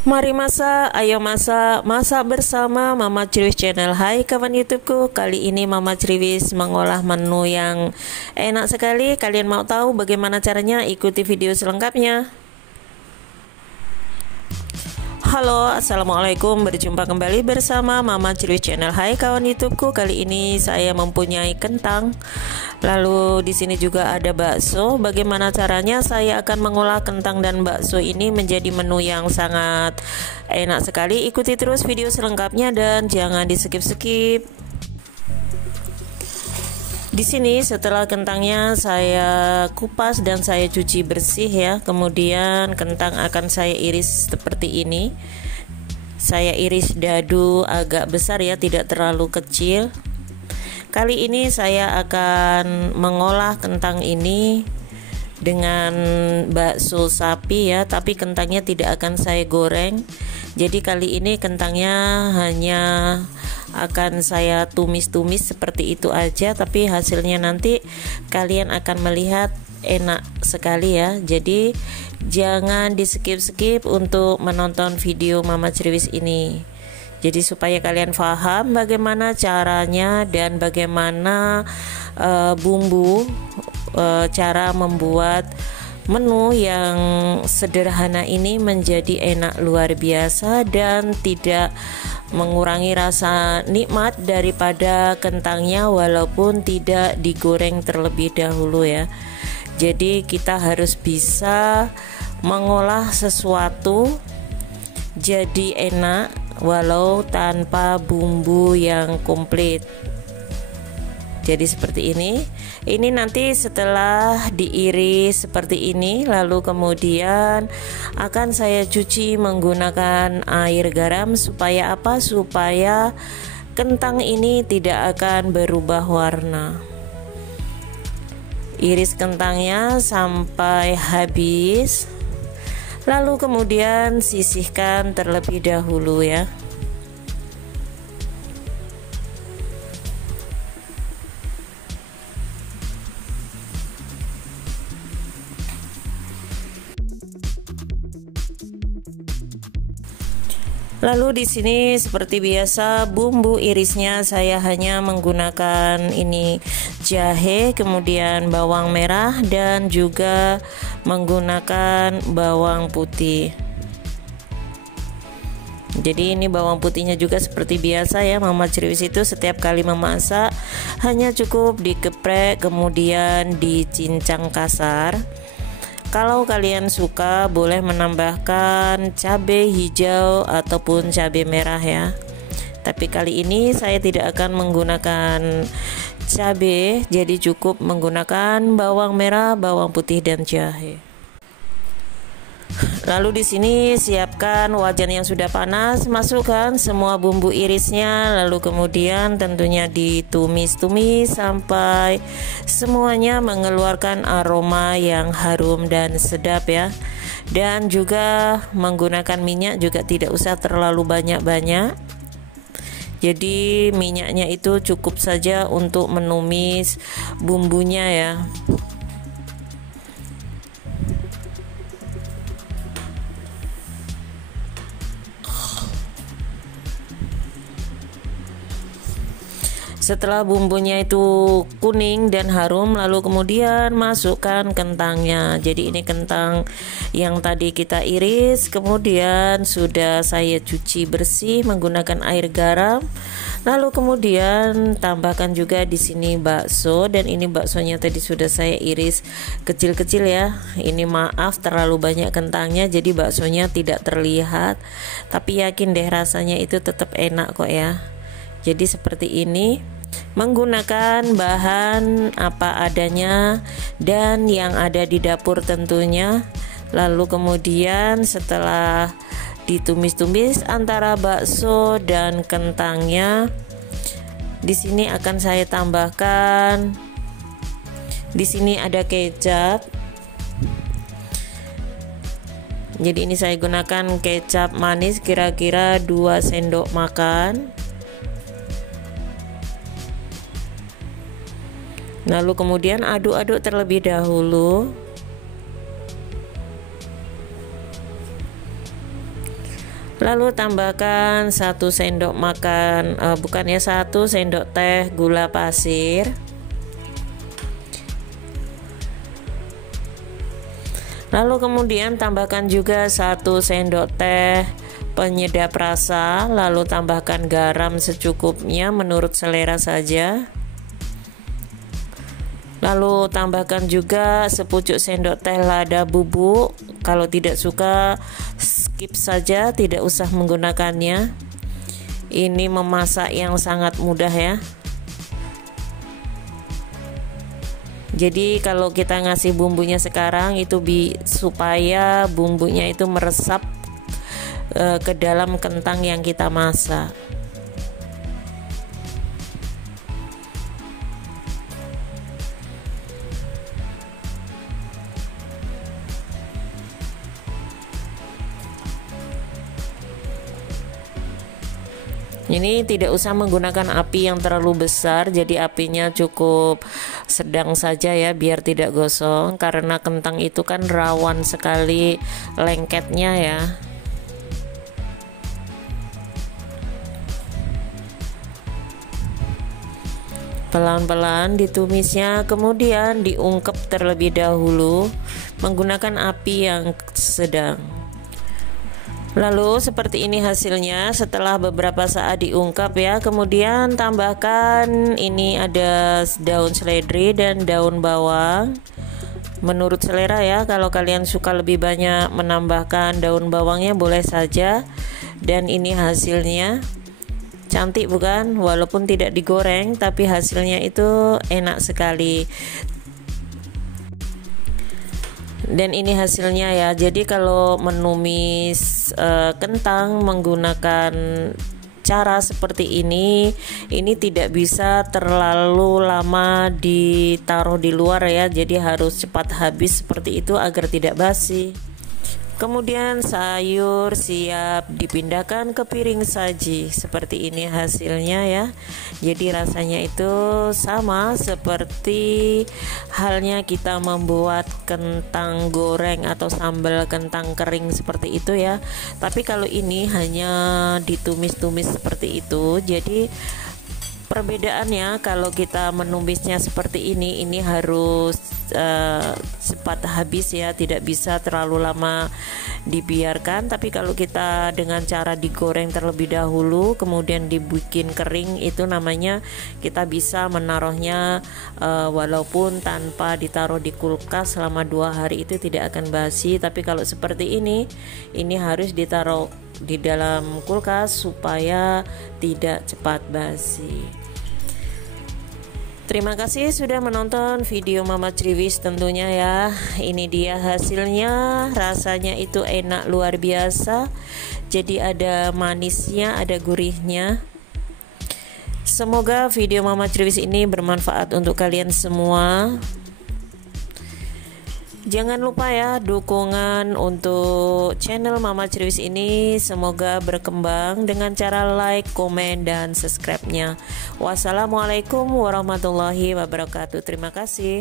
Mari masak, ayo masak, masak bersama Mama Criwis Channel. Hai kawan YouTubeku, kali ini Mama Criwis mengolah menu yang enak sekali. Kalian mau tahu bagaimana caranya? Ikuti video selengkapnya. Halo, assalamualaikum. Berjumpa kembali bersama Mama Criwis Channel. Hai kawan YouTubeku, kali ini saya mempunyai kentang. Lalu di sini juga ada bakso. Bagaimana caranya? Saya akan mengolah kentang dan bakso ini menjadi menu yang sangat enak sekali. Ikuti terus video selengkapnya dan jangan di skip-skip. Di sini setelah kentangnya saya kupas dan saya cuci bersih ya. Kemudian kentang akan saya iris seperti ini. Saya iris dadu agak besar ya, tidak terlalu kecil. Kali ini saya akan mengolah kentang ini dengan bakso sapi ya, tapi kentangnya tidak akan saya goreng. Jadi kali ini kentangnya hanya akan saya tumis-tumis seperti itu aja, tapi hasilnya nanti kalian akan melihat enak sekali ya. Jadi jangan di skip-skip untuk menonton video Mama Criwis ini. Jadi supaya kalian paham bagaimana caranya dan bagaimana bumbu, cara membuat menu yang sederhana ini menjadi enak luar biasa dan tidak mengurangi rasa nikmat daripada kentangnya walaupun tidak digoreng terlebih dahulu ya. Jadi kita harus bisa mengolah sesuatu jadi enak walau tanpa bumbu yang komplit. Jadi seperti ini. Ini nanti setelah diiris seperti ini, lalu kemudian akan saya cuci menggunakan air garam supaya apa? Supaya kentang ini tidak akan berubah warna. Iris kentangnya sampai habis. Lalu kemudian sisihkan terlebih dahulu ya. Lalu di sini seperti biasa bumbu irisnya saya hanya menggunakan ini jahe, kemudian bawang merah dan juga menggunakan bawang putih. Jadi ini bawang putihnya juga seperti biasa ya, Mama Criwis itu setiap kali memasak hanya cukup dikeprek kemudian dicincang kasar. Kalau kalian suka boleh menambahkan cabai hijau ataupun cabai merah ya. Tapi kali ini saya tidak akan menggunakan cabai, jadi cukup menggunakan bawang merah, bawang putih dan jahe. Lalu di sini siapkan wajan yang sudah panas, masukkan semua bumbu irisnya, lalu kemudian tentunya ditumis-tumis sampai semuanya mengeluarkan aroma yang harum dan sedap ya. Dan juga menggunakan minyak juga tidak usah terlalu banyak-banyak. Jadi minyaknya itu cukup saja untuk menumis bumbunya ya. Setelah bumbunya itu kuning dan harum, lalu kemudian masukkan kentangnya. Jadi ini kentang yang tadi kita iris, kemudian sudah saya cuci bersih menggunakan air garam. Lalu kemudian tambahkan juga di sini bakso, dan ini baksonya tadi sudah saya iris kecil-kecil ya. Ini maaf terlalu banyak kentangnya jadi baksonya tidak terlihat, tapi yakin deh rasanya itu tetap enak kok ya. Jadi seperti ini, menggunakan bahan apa adanya dan yang ada di dapur tentunya. Lalu kemudian setelah ditumis-tumis antara bakso dan kentangnya, di sini akan saya tambahkan, di sini ada kecap. Jadi ini saya gunakan kecap manis kira-kira 2 sendok makan. Lalu kemudian aduk-aduk terlebih dahulu. Lalu tambahkan 1 sendok makan, 1 sendok teh gula pasir. Lalu kemudian tambahkan juga 1 sendok teh penyedap rasa, lalu tambahkan garam secukupnya menurut selera saja. Lalu tambahkan juga sepucuk sendok teh lada bubuk. Kalau tidak suka skip saja, tidak usah menggunakannya. Ini memasak yang sangat mudah ya. Jadi kalau kita ngasih bumbunya sekarang itu supaya bumbunya itu meresap ke dalam kentang yang kita masak. Ini tidak usah menggunakan api yang terlalu besar, jadi apinya cukup sedang saja ya, biar tidak gosong, karena kentang itu kan rawan sekali lengketnya ya. Pelan-pelan ditumisnya, kemudian diungkep terlebih dahulu menggunakan api yang sedang. Lalu seperti ini hasilnya setelah beberapa saat diungkap ya. Kemudian tambahkan, ini ada daun seledri dan daun bawang menurut selera ya. Kalau kalian suka lebih banyak menambahkan daun bawangnya boleh saja. Dan ini hasilnya cantik bukan? Walaupun tidak digoreng tapi hasilnya itu enak sekali. Dan ini hasilnya ya. Jadi kalau menumis kentang menggunakan cara seperti ini tidak bisa terlalu lama ditaruh di luar ya. Jadi harus cepat habis seperti itu agar tidak basi. Kemudian sayur siap dipindahkan ke piring saji. Seperti ini hasilnya ya. Jadi rasanya itu sama seperti halnya kita membuat kentang goreng atau sambal kentang kering seperti itu ya. Tapi kalau ini hanya ditumis-tumis seperti itu. Jadi perbedaannya kalau kita menumisnya seperti ini harus cepat habis ya, tidak bisa terlalu lama dibiarkan. Tapi kalau kita dengan cara digoreng terlebih dahulu kemudian dibikin kering, itu namanya kita bisa menaruhnya walaupun tanpa ditaruh di kulkas selama 2 hari itu tidak akan basi. Tapi kalau seperti ini harus ditaruh di dalam kulkas supaya tidak cepat basi. Terima kasih sudah menonton video Mama Triwis tentunya ya. Ini dia hasilnya, rasanya itu enak luar biasa. Jadi ada manisnya, ada gurihnya. Semoga video Mama Triwis ini bermanfaat untuk kalian semua. Jangan lupa ya dukungan untuk channel Mama Triwis ini semoga berkembang dengan cara like, komen, dan subscribe-nya. Wassalamualaikum warahmatullahi wabarakatuh. Terima kasih.